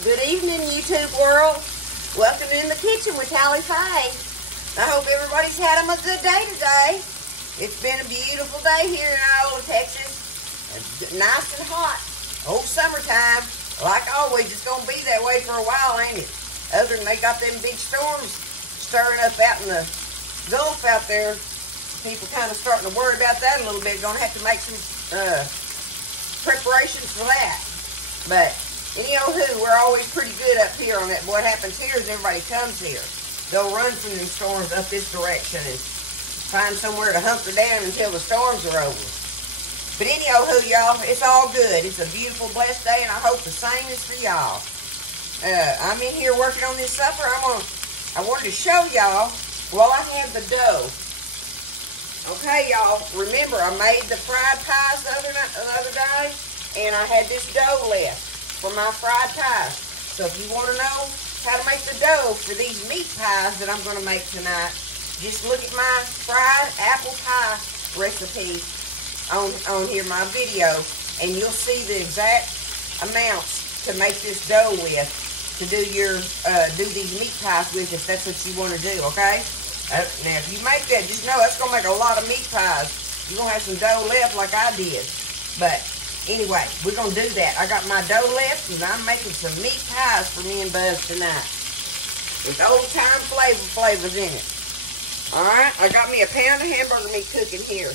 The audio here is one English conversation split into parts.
Good evening, YouTube world. Welcome in the kitchen with Tally Faye. I hope everybody's had them a good day today. It's been a beautiful day here in Iowa, Texas. Nice and hot. Old summertime. Like always, it's going to be that way for a while, ain't it? Other than they got them big storms stirring up out in the Gulf out there. People kind of starting to worry about that a little bit. Going to have to make some preparations for that. But anyhow, we're always pretty good up here on that. What happens here is everybody comes here. They'll run from them storms up this direction and find somewhere to hunker down until the storms are over. But anyhow, y'all, it's all good. It's a beautiful, blessed day, and I hope the same is for y'all. I'm in here working on this supper. I wanted to show y'all while I have the dough. Okay, y'all, remember I made the fried pies the other day, and I had this dough left for my fried pies. So if you want to know how to make the dough for these meat pies that I'm going to make tonight, just look at my fried apple pie recipe on here, my video, and you'll see the exact amounts to make this dough with, to do these meat pies with, if that's what you want to do, okay? Now, if you make that, just know that's going to make a lot of meat pies. You're going to have some dough left like I did. But anyway, we're going to do that. I got my dough left, and I'm making some meat pies for me and Buzz tonight. With old-time flavors in it. Alright, I got me a pound of hamburger meat cooking here.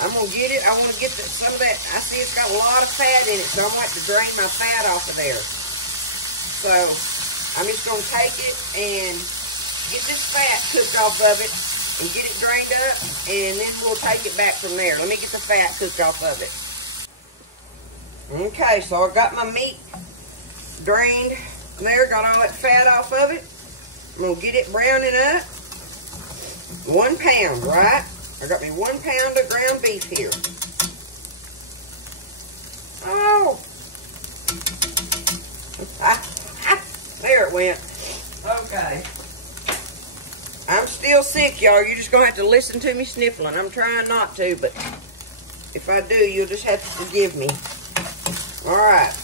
I'm going to get it. I want to get some of that. I see it's got a lot of fat in it, so I'm going to have to drain my fat off of there. So, I'm just going to take it and get this fat cooked off of it and get it drained up, and then we'll take it back from there. Let me get the fat cooked off of it. Okay, so I got my meat drained there, got all that fat off of it. I'm going to get it browning up. 1 pound, right? I got me 1 pound of ground beef here. Oh! There it went. Okay. I'm still sick, y'all. You're just going to have to listen to me sniffling. I'm trying not to, but if I do, you'll just have to forgive me. Alright,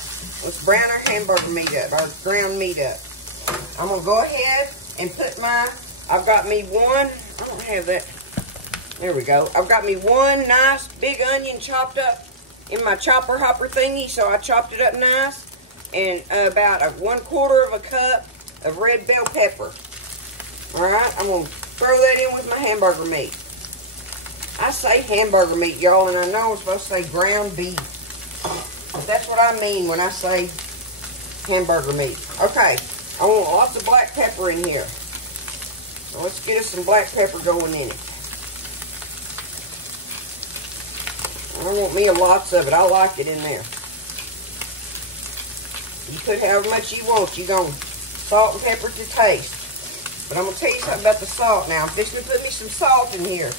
let's brown our hamburger meat up, our ground meat up. I'm going to go ahead and put I've got me one, I don't have that, there we go. I've got me one nice big onion chopped up in my chopper hopper thingy, so I chopped it up nice. And about 1/4 cup of red bell pepper. Alright, I'm going to throw that in with my hamburger meat. I say hamburger meat, y'all, and I know I'm supposed to say ground beef. But that's what I mean when I say hamburger meat. Okay, I want lots of black pepper in here. So let's get us some black pepper going in it. I want me lots of it. I like it in there. You put however much you want. You're going to salt and pepper to taste. But I'm going to tell you something about the salt now. I'm fixing to put me some salt in here.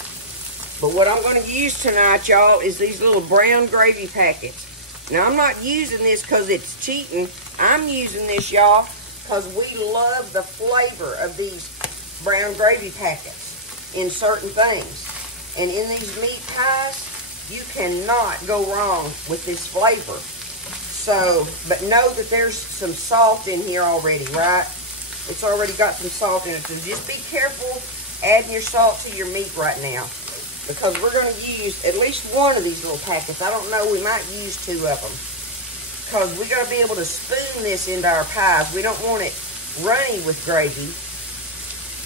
But what I'm going to use tonight, y'all, is these little brown gravy packets. Now, I'm not using this because it's cheating. I'm using this, y'all, because we love the flavor of these brown gravy packets in certain things. And in these meat pies, you cannot go wrong with this flavor. So, but know that there's some salt in here already, right? It's already got some salt in it. So just be careful adding your salt to your meat right now, because we're going to use at least one of these little packets. I don't know, we might use 2 of them, because we got to be able to spoon this into our pies. We don't want it runny with gravy,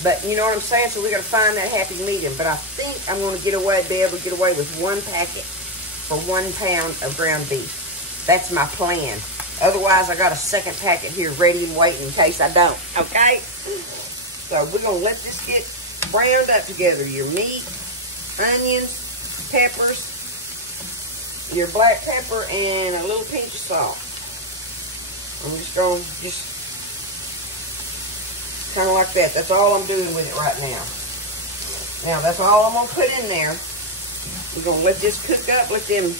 but you know what I'm saying? So we got to find that happy medium. But I think I'm going to be able to get away with 1 packet for 1 pound of ground beef. That's my plan. Otherwise, I got a second packet here ready and waiting in case I don't, okay? So we're going to let this get browned up together. Your meat, onions, peppers, your black pepper, and a little pinch of salt. I'm just going to kind of like that. That's all I'm doing with it right now. Now, that's all I'm going to put in there. We're going to let this cook up, let them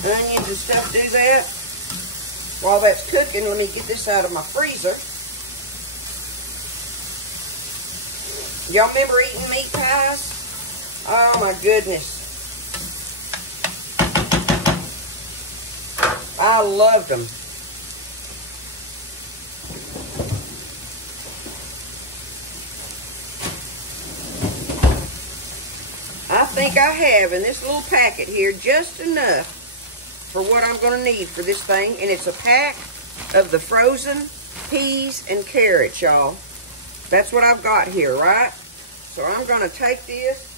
onions and stuff do that. While that's cooking, let me get this out of my freezer. Y'all remember eating meat pies? Oh my goodness. I loved them. think I have in this little packet here just enough for what I'm going to need for this thing. And it's a pack of the frozen peas and carrots, y'all. That's what I've got here, right? So I'm going to take this.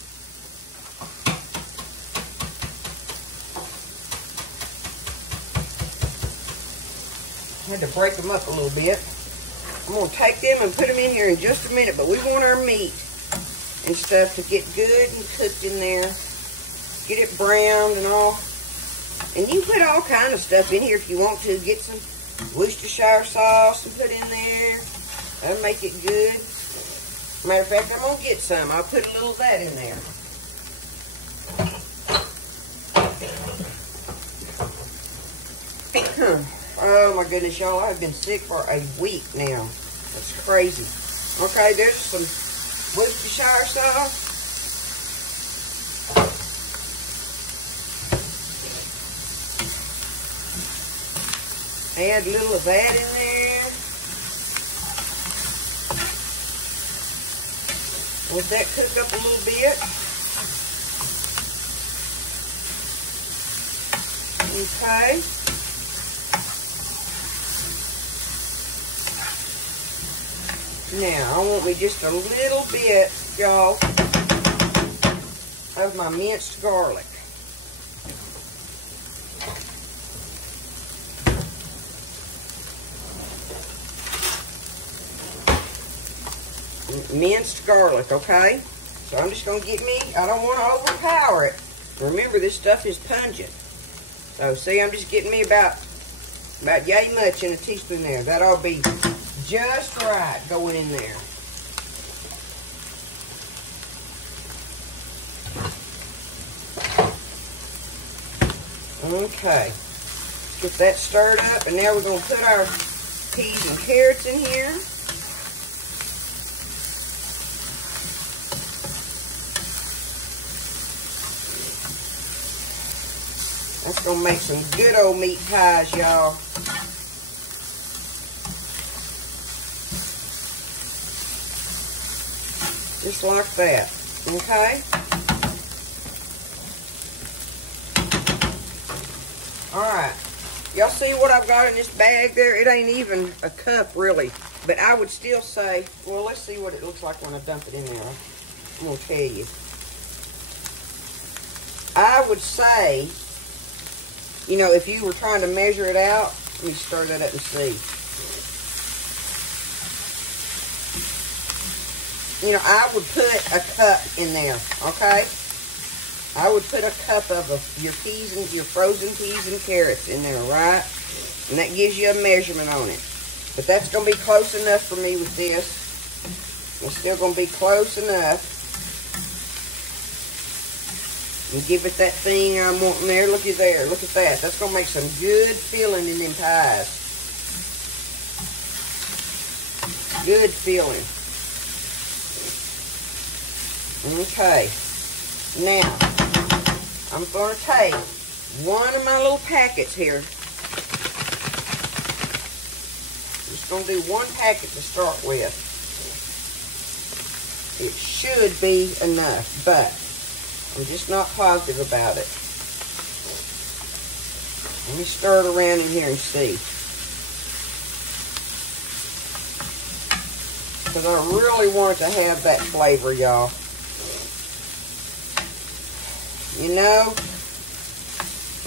I had to break them up a little bit. I'm going to take them and put them in here in just a minute, but we want our meat and stuff to get good and cooked in there. Get it browned and all. And you can put all kind of stuff in here if you want to. Get some Worcestershire sauce and put in there. That'll make it good. Matter of fact, I'm going to get some. I'll put a little of that in there. Oh my goodness, y'all, I've been sick for a week now. That's crazy. Okay, there's some Worcestershire sauce. Add a little of that in there. Let that cook up a little bit. Okay. Now, I want me just a little bit, y'all, of my minced garlic. Minced garlic, okay? So I'm just going to get me, I don't want to overpower it. Remember, this stuff is pungent. So, see, I'm just getting me about yay much in a teaspoon there. That ought to be just right going in there. Okay. Get that stirred up, and now we're going to put our peas and carrots in here. That's going to make some good old meat pies, y'all. Just like that, okay? Alright, y'all see what I've got in this bag there? It ain't even a cup, really. But I would still say, well, let's see what it looks like when I dump it in there. I'm going to tell you. I would say, you know, if you were trying to measure it out, let me stir that up and see. You know, I would put a cup in there, okay? I would put a cup of your peas and your frozen peas and carrots in there, right? And that gives you a measurement on it. But that's going to be close enough for me with this. It's still going to be close enough. And give it that thing I'm wanting there. Looky there. Look at that. That's going to make some good filling in them pies. Good filling. Okay, now, I'm going to take one of my little packets here. Just going to do one packet to start with. It should be enough, but I'm just not positive about it. Let me stir it around in here and see. Because I really want it to have that flavor, y'all. You know,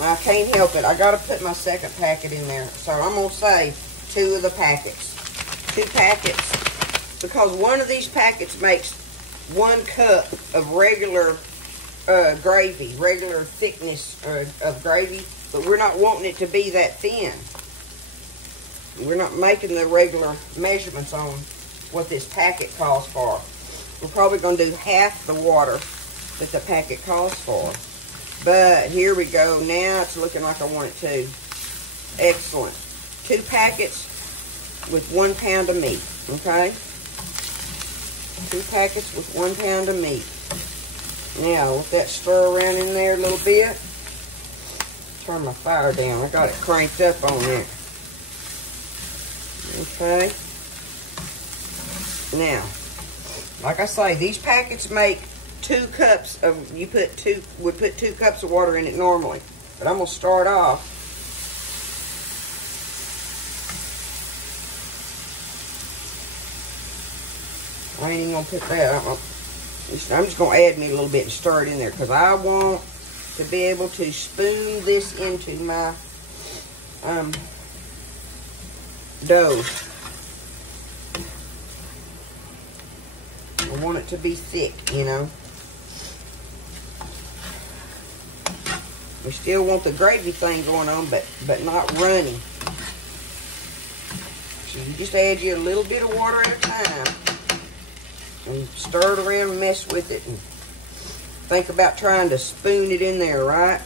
I can't help it. I got to put my second packet in there. So I'm going to say 2 of the packets. 2 packets. Because one of these packets makes 1 cup of regular gravy, regular thickness of gravy. But we're not wanting it to be that thin. We're not making the regular measurements on what this packet calls for. We're probably going to do half the water that the packet calls for. But here we go. Now it's looking like I want it to. Excellent. 2 packets with 1 pound of meat. Okay? 2 packets with 1 pound of meat. Now let that stir around in there a little bit. Turn my fire down. I got it cranked up on there. Okay? Now, like I say, these packets make 2 cups of, would put 2 cups of water in it normally. But I'm gonna start off. I ain't even gonna put that. I'm just gonna add me a little bit and stir it in there because I want to be able to spoon this into my dough. I want it to be thick, you know. We still want the gravy thing going on, but not runny. So you just add you a little bit of water at a time. And stir it around and mess with it. And think about trying to spoon it in there, right?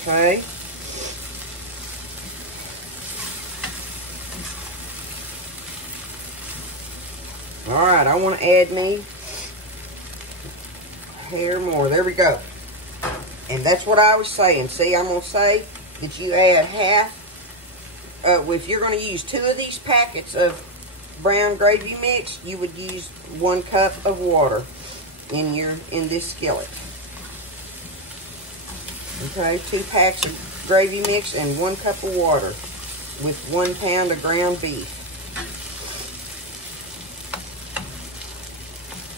Okay. All right, I want to add me a hair more. There we go. And that's what I was saying. See, I'm going to say that you add half. If you're going to use 2 of these packets of brown gravy mix, you would use 1 cup of water in this skillet. Okay, 2 packs of gravy mix and 1 cup of water with 1 pound of ground beef.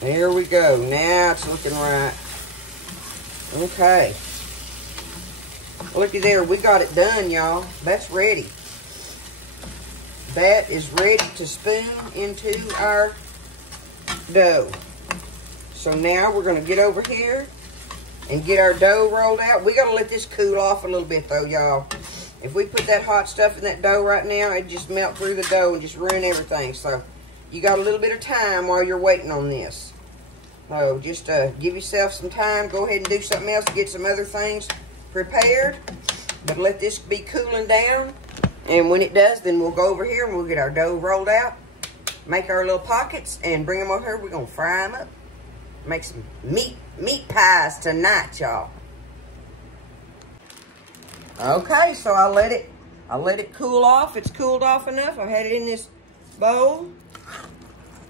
There we go. Now it's looking right. Okay. Looky there. We got it done, y'all. That's ready. That is ready to spoon into our dough. So now we're going to get over here and get our dough rolled out. We got to let this cool off a little bit though, y'all. If we put that hot stuff in that dough right now, it'd just melt through the dough and just ruin everything. So you got a little bit of time while you're waiting on this. So just give yourself some time. Go ahead and do something else to get some other things prepared. But let this be cooling down. And when it does, then we'll go over here and we'll get our dough rolled out. Make our little pockets and bring them over here. We're going to fry them up. Make some meat pies tonight, y'all. Okay, so I let it cool off. It's cooled off enough. I had it in this bowl.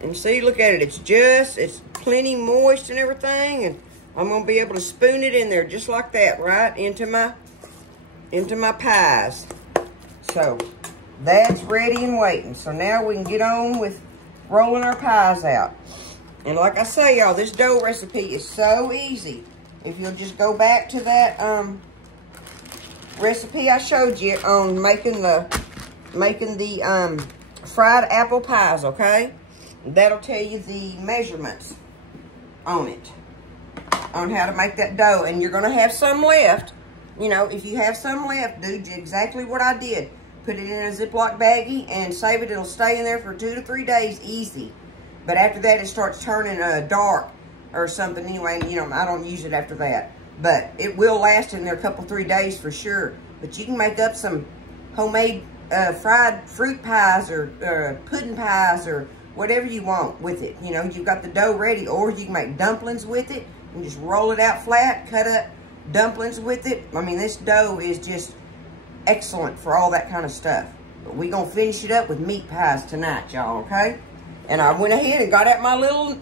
And see, look at it. It's plenty moist and everything. And I'm going to be able to spoon it in there just like that, right? Into my pies. So that's ready and waiting. So now we can get on with rolling our pies out. And like I say, y'all, this dough recipe is so easy. If you'll just go back to that recipe I showed you on making the fried apple pies, okay? That'll tell you the measurements on it, on how to make that dough. And you're going to have some left. You know, if you have some left, do exactly what I did. Put it in a Ziploc baggie and save it. It'll stay in there for 2 to 3 days easy. But after that, it starts turning dark or something. Anyway, you know, I don't use it after that. But it will last in there a couple, 3 days for sure. But you can make up some homemade fried fruit pies or pudding pies or whatever you want with it. You know, you've got the dough ready. Or you can make dumplings with it and just roll it out flat, cut up dumplings with it. I mean, this dough is just excellent for all that kind of stuff. But we're going to finish it up with meat pies tonight, y'all, okay? And I went ahead and got out my little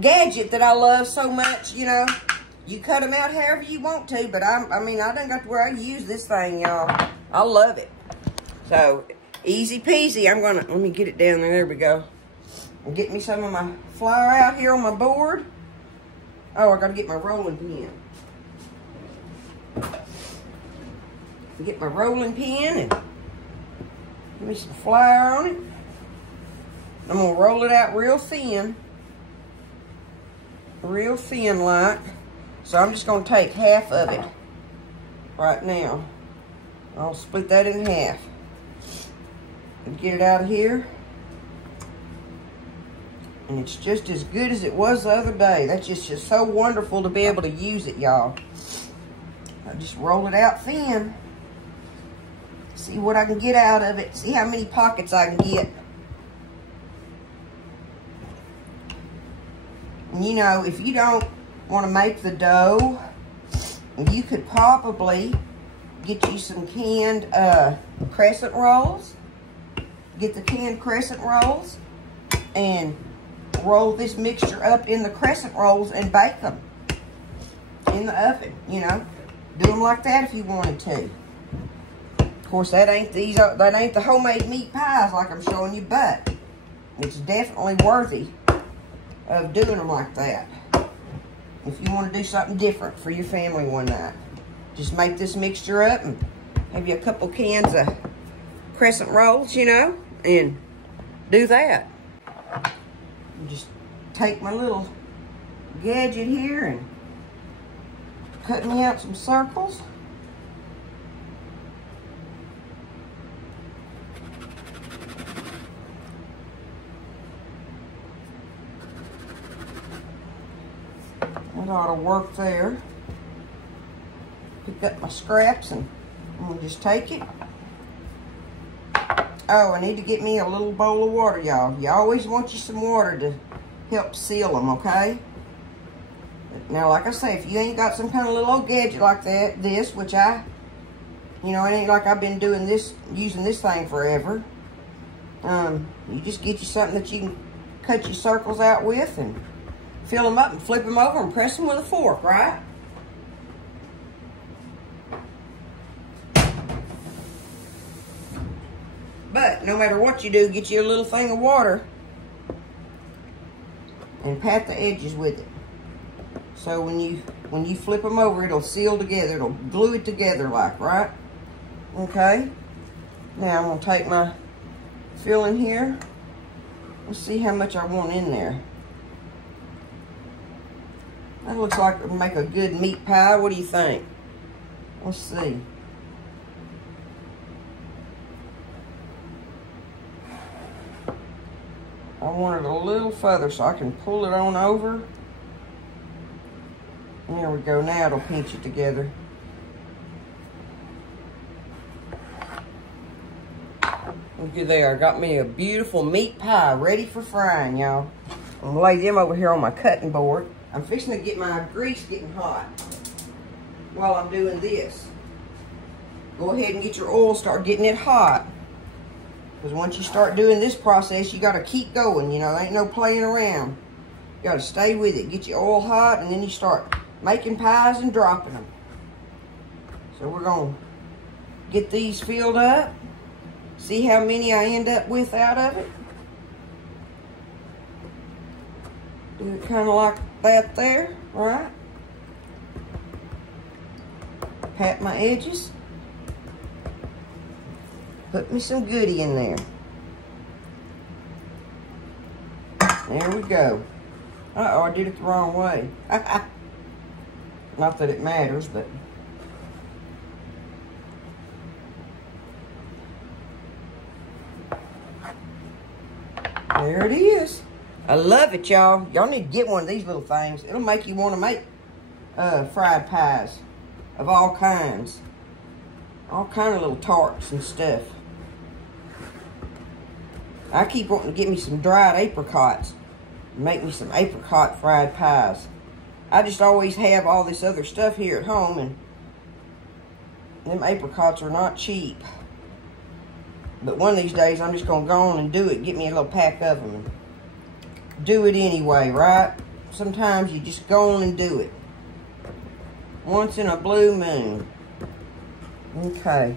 gadget that I love so much, you know. You cut them out however you want to, but I mean, I done got to where I use this thing, y'all. I love it. So, easy peasy. Let me get it down there. There we go. I'll get me some of my flour out here on my board. Oh, I got to get my rolling pin. Get my rolling pin and give me some flour on it. I'm going to roll it out real thin like. So I'm just going to take half of it right now. I'll split that in half and get it out of here. And it's just as good as it was the other day. That's just so wonderful to be able to use it, y'all. I just roll it out thin. See what I can get out of it. See how many pockets I can get. And you know, if you don't want to make the dough, you could probably get you some canned crescent rolls. get the canned crescent rolls and roll this mixture up in the crescent rolls and bake them in the oven, you know. Do them like that if you wanted to. Of course, that ain't the homemade meat pies like I'm showing you, but it's definitely worthy of doing them like that. If you want to do something different for your family one night, just make this mixture up and have you a couple cans of crescent rolls, you know, and do that. And just take my little gadget here and cut me out some circles. That ought to work there. Pick up my scraps and I'm gonna just take it. Oh, I need to get me a little bowl of water, y'all. You always want you some water to help seal them, okay? Now, like I say, if you ain't got some kind of little old gadget like that, which you know, it ain't like I've been doing this, using this thing forever. You just get you something that you can cut your circles out with and fill them up and flip them over and press them with a fork, right? But no matter what you do, get you a little thing of water and pat the edges with it. So when you flip them over, it'll seal together. It'll glue it together like, right? Okay. Now I'm gonna take my filling here. Let's see how much I want in there. That looks like it'll make a good meat pie. What do you think? Let's see. I want it a little further so I can pull it on over. There we go. Now it'll pinch it together. Looky there. I got me a beautiful meat pie ready for frying, y'all. I'm gonna lay them over here on my cutting board. I'm fixing to get my grease getting hot while I'm doing this. Go ahead and get your oil, start getting it hot. Because once you start doing this process, you got to keep going, you know, there ain't no playing around. You got to stay with it. Get your oil hot, and then you start making pies and dropping them. So we're going to get these filled up. See how many I end up with out of it. Do it kind of like that there, right? Pat my edges. Put me some goodie in there. There we go. Uh-oh, I did it the wrong way. Not that it matters, but... there it is. I love it, y'all. Y'all need to get one of these little things. It'll make you want to make fried pies of all kinds. All kind of little tarts and stuff. I keep wanting to get me some dried apricots and make me some apricot fried pies. I just always have all this other stuff here at home, and them apricots are not cheap. But one of these days, I'm just going to go on and do it. Get me a little pack of them and do it anyway, right? Sometimes you just go on and do it. Once in a blue moon. Okay.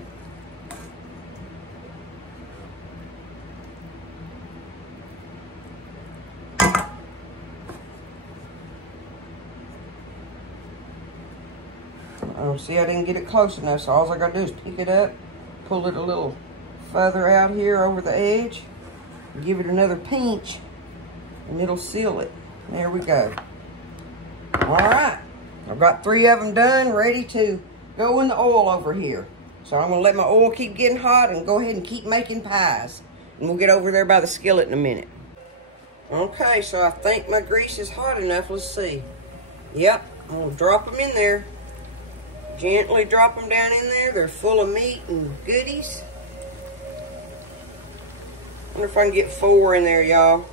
Oh, see, I didn't get it close enough, so all I gotta do is pick it up, pull it a little further out here over the edge, give it another pinch, and it'll seal it. There we go. All right, I've got 3 of them done, ready to go in the oil over here. So I'm gonna let my oil keep getting hot and go ahead and keep making pies. And we'll get over there by the skillet in a minute. Okay, so I think my grease is hot enough. Let's see. Yep, I'm gonna drop them in there. Gently drop them down in there. They're full of meat and goodies. I wonder if I can get 4 in there, y'all.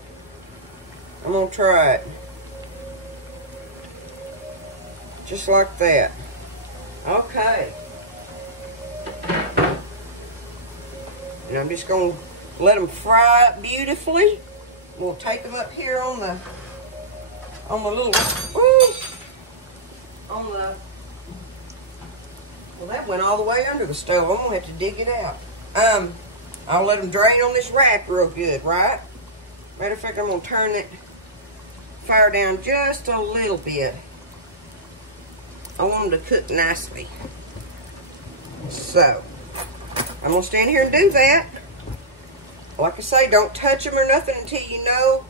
I'm gonna try it. Just like that. Okay. And I'm just gonna Let them fry up beautifully. We'll take them up here on the little, well, that went all the way under the stove. I'm gonna have to dig it out. I'll let them drain on this rack real good, right? Matter of fact, I'm gonna turn that fire down just a little bit. I want them to cook nicely. So, I'm gonna stand here and do that. Like I say, don't touch them or nothing until you know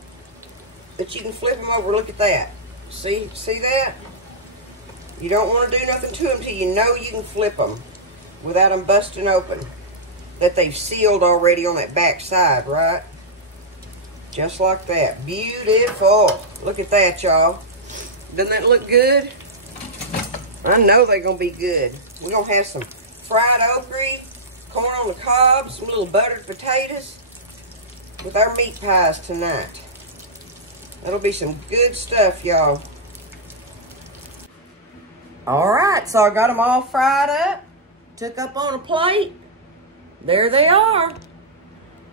that you can flip them over. Look at that. See that? You don't want to do nothing to them until you know you can flip them without them busting open. That they've sealed already on that back side, right? Just like that. Beautiful. Look at that, y'all. Doesn't that look good? I know they're going to be good. We're going to have some fried okra, corn on the cob, some little buttered potatoes with our meat pies tonight. That'll be some good stuff, y'all. All right, so I got them all fried up. Took up on a plate. There they are.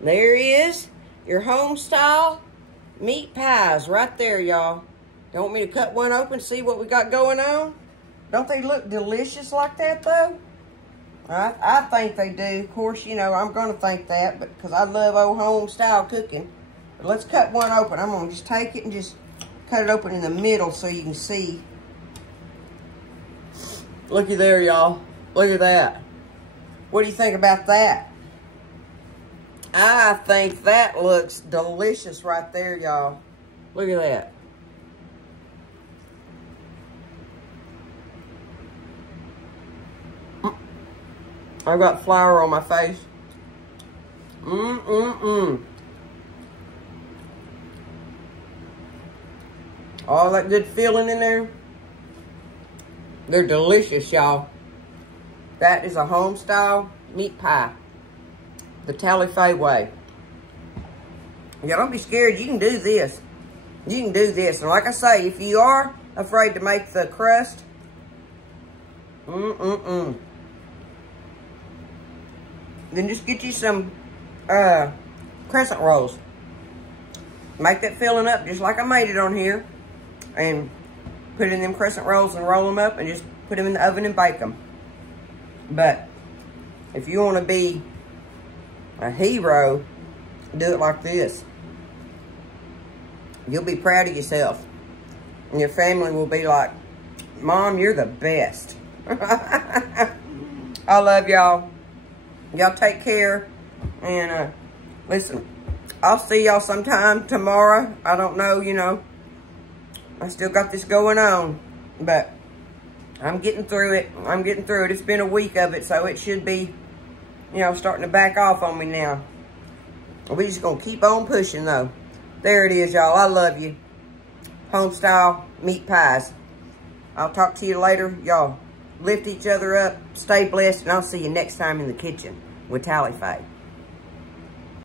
There is your home-style meat pies right there, y'all. You want me to cut one open, see what we got going on? Don't they look delicious like that, though? I think they do. Of course, you know, I'm going to think that because I love old home-style cooking. But let's cut one open. I'm going to just take it and just cut it open in the middle so you can see. Looky there, y'all. Look at that. What do you think about that? I think that looks delicious right there, y'all. Look at that. I've got flour on my face. All that good filling in there. They're delicious, y'all. That is a home-style meat pie. The Tally-Fay way. Y'all don't be scared. You can do this. You can do this. And like I say, if you are afraid to make the crust, then just get you some crescent rolls. Make that filling up just like I made it on here. And put it in them crescent rolls and roll them up and just put them in the oven and bake them. But if you want to be a hero, do it like this. You'll be proud of yourself. And your family will be like, Mom, you're the best. I love y'all. Y'all take care. And listen, I'll see y'all sometime tomorrow. I don't know, you know. I still got this going on. But I'm getting through it. I'm getting through it. It's been a week of it, so it should be, you know, starting to back off on me now. We're just going to keep on pushing, though. There it is, y'all. I love you. Home-style meat pies. I'll talk to you later. Y'all lift each other up. Stay blessed, and I'll see you next time in the kitchen with Tally-Fay.